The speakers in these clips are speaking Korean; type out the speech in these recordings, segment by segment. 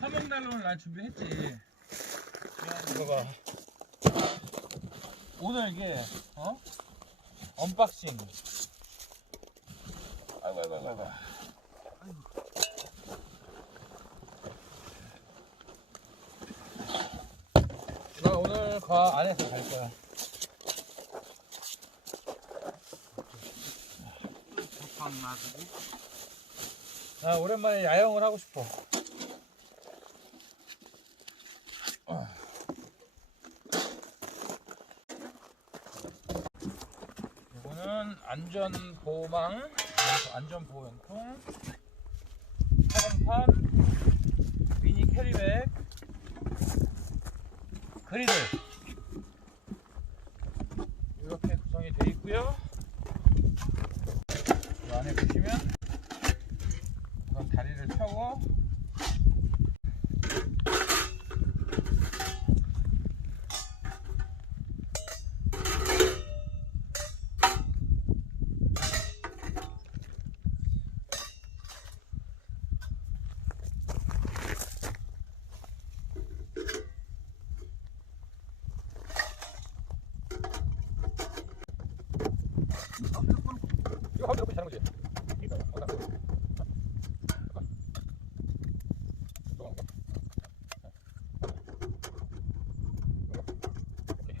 화목난로는 난 준비했지. 이거 봐. 오늘 이게 어? 언박싱. 아이고 아이고 아이고. 아이고. 나 오늘 그 안에서 갈 거야. 방 놔두고. 나 오랜만에 야영을 하고 싶어. 이거는 안전보호망, 안전보호용품, 사랑판, 미니 캐리백, 그리들 이렇게 구성이 되어 있고요. 이 안에 보시면 우선 다리를 펴고 이거 하면 이렇게 자는 거지. 이거, 어디다? 잠깐. 조금. 오케이.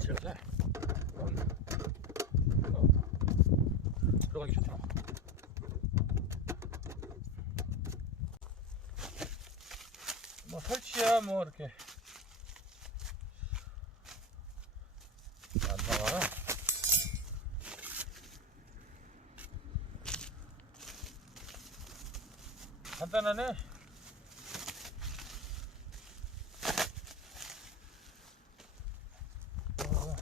이렇게. 어. 들어가기 좋잖아. 뭐 설치야 뭐 이렇게 안 나와. 간단하네. 어,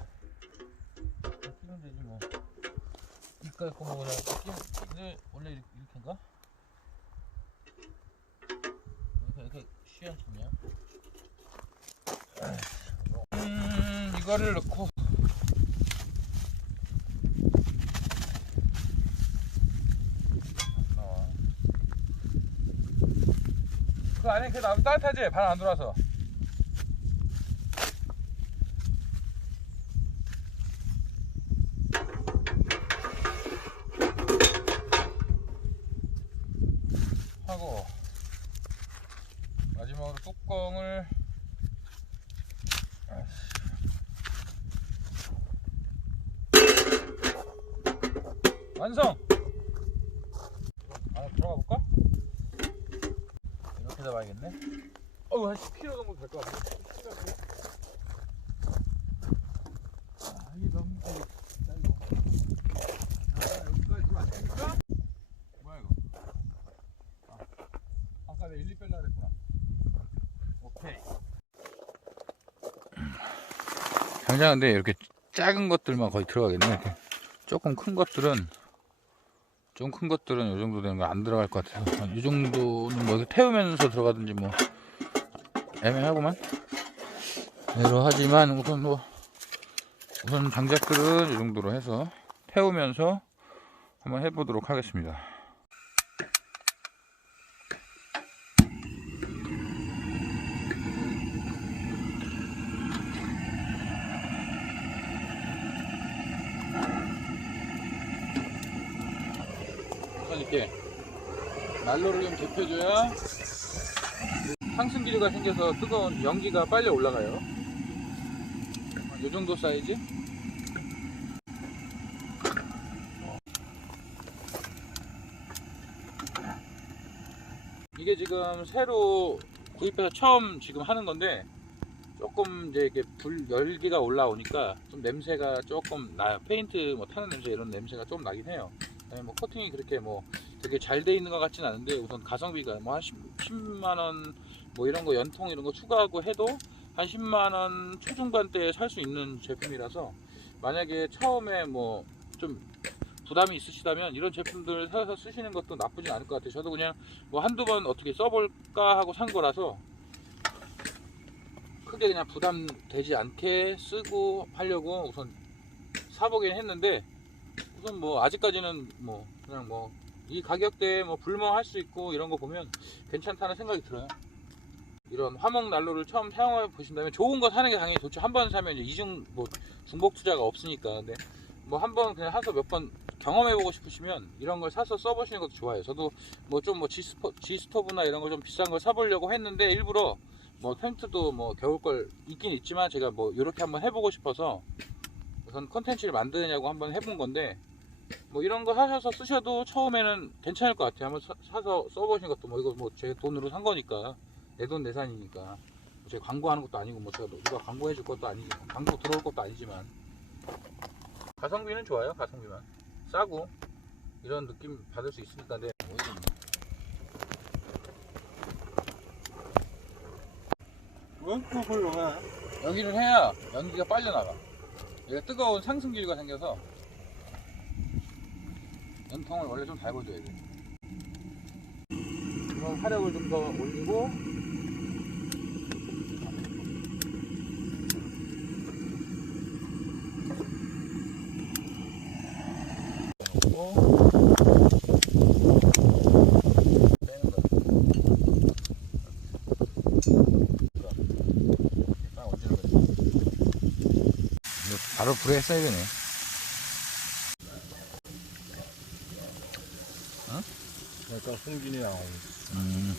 끼면 되지 뭐. 이깔 거 먹으라. 끼 원래 이렇게, 이렇게인가? 이렇게 시원찮냐? 음 이거를 넣고. 그 안에 그 나무 따뜻하지? 바람 안 들어와서 하고 마지막으로 뚜껑을 완성! 안에 들어가 볼까? 이렇게 잡아야겠네. 어우, 한 10kg 정도 될 것 같아. 아. 아, 여기까지 들어왔으니까? 뭐야, 이거? 아, 아까 내가 1, 2 뺄라 그랬구나. 오케이. 당장 근데 이렇게 작은 것들만 거의 들어가겠네. 조금 큰 것들은 좀 큰 것들은 이 정도 되는 거 안 들어갈 것 같아서 이 정도는 뭐 태우면서 들어가든지 뭐 애매하구만. 대로 하지만 우선 뭐 우선 장작들은 이 정도로 해서 태우면서 한번 해보도록 하겠습니다. 이렇게 난로를 좀 데펴줘야 상승 기류가 생겨서 뜨거운 연기가 빨리 올라가요. 이 정도 사이즈? 이게 지금 새로 구입해서 처음 지금 하는 건데 조금 이제 이게 불 열기가 올라오니까 좀 냄새가 조금 나요. 페인트 뭐 타는 냄새 이런 냄새가 좀 나긴 해요. 네, 뭐 코팅이 그렇게 뭐 되게 잘 돼 있는 것 같진 않은데 우선 가성비가 뭐 한 10만 원 뭐 이런 거 연통 이런 거 추가하고 해도 한 10만 원 초중반대에 살 수 있는 제품이라서 만약에 처음에 뭐 좀 부담이 있으시다면 이런 제품들 사서 쓰시는 것도 나쁘진 않을 것 같아요. 저도 그냥 뭐 한두 번 어떻게 써볼까 하고 산 거라서 크게 그냥 부담되지 않게 쓰고 하려고 우선 사보긴 했는데 우선 뭐 아직까지는 뭐 그냥 뭐 이 가격대에 뭐 불멍할 수 있고 이런 거 보면 괜찮다는 생각이 들어요. 이런 화목 난로를 처음 사용해 보신다면 좋은 거 사는 게 당연히 좋죠. 한 번 사면 이제 이중 뭐 중복 투자가 없으니까. 근데 뭐 한 번 그냥 사서 몇 번 경험해 보고 싶으시면 이런 걸 사서 써 보시는 것도 좋아요. 저도 뭐 좀뭐 G스토, G스토브나 이런 거좀 비싼 걸 사 보려고 했는데 일부러 뭐 텐트도 뭐 겨울 걸 있긴 있지만 제가 뭐 이렇게 한번 해 보고 싶어서 우선 컨텐츠를 만드느냐고 한번 해본 건데 뭐 이런 거 하셔서 쓰셔도 처음에는 괜찮을 것 같아요. 한번 사, 사서 써보시는 것도 뭐 이거 뭐 제 돈으로 산 거니까 내 돈 내산이니까 뭐 제가 광고하는 것도 아니고 뭐 제가 누가 광고해 줄 것도 아니고 광고 들어올 것도 아니지만 가성비는 좋아요. 가성비만 싸고 이런 느낌 받을 수 있으니까 네. 왜? 또 걸로 가? 여기를 해야 연기가 빨려 나가. 얘가 뜨거운 상승기류가 생겨서 연통을 원래 좀 달궈줘야 돼. 그럼 화력을 좀 더 올리고 빼는 거야. 딱 얹는 거야. 이거 바로 불에 써야 되네. 약간 홍진이 나오고. 음.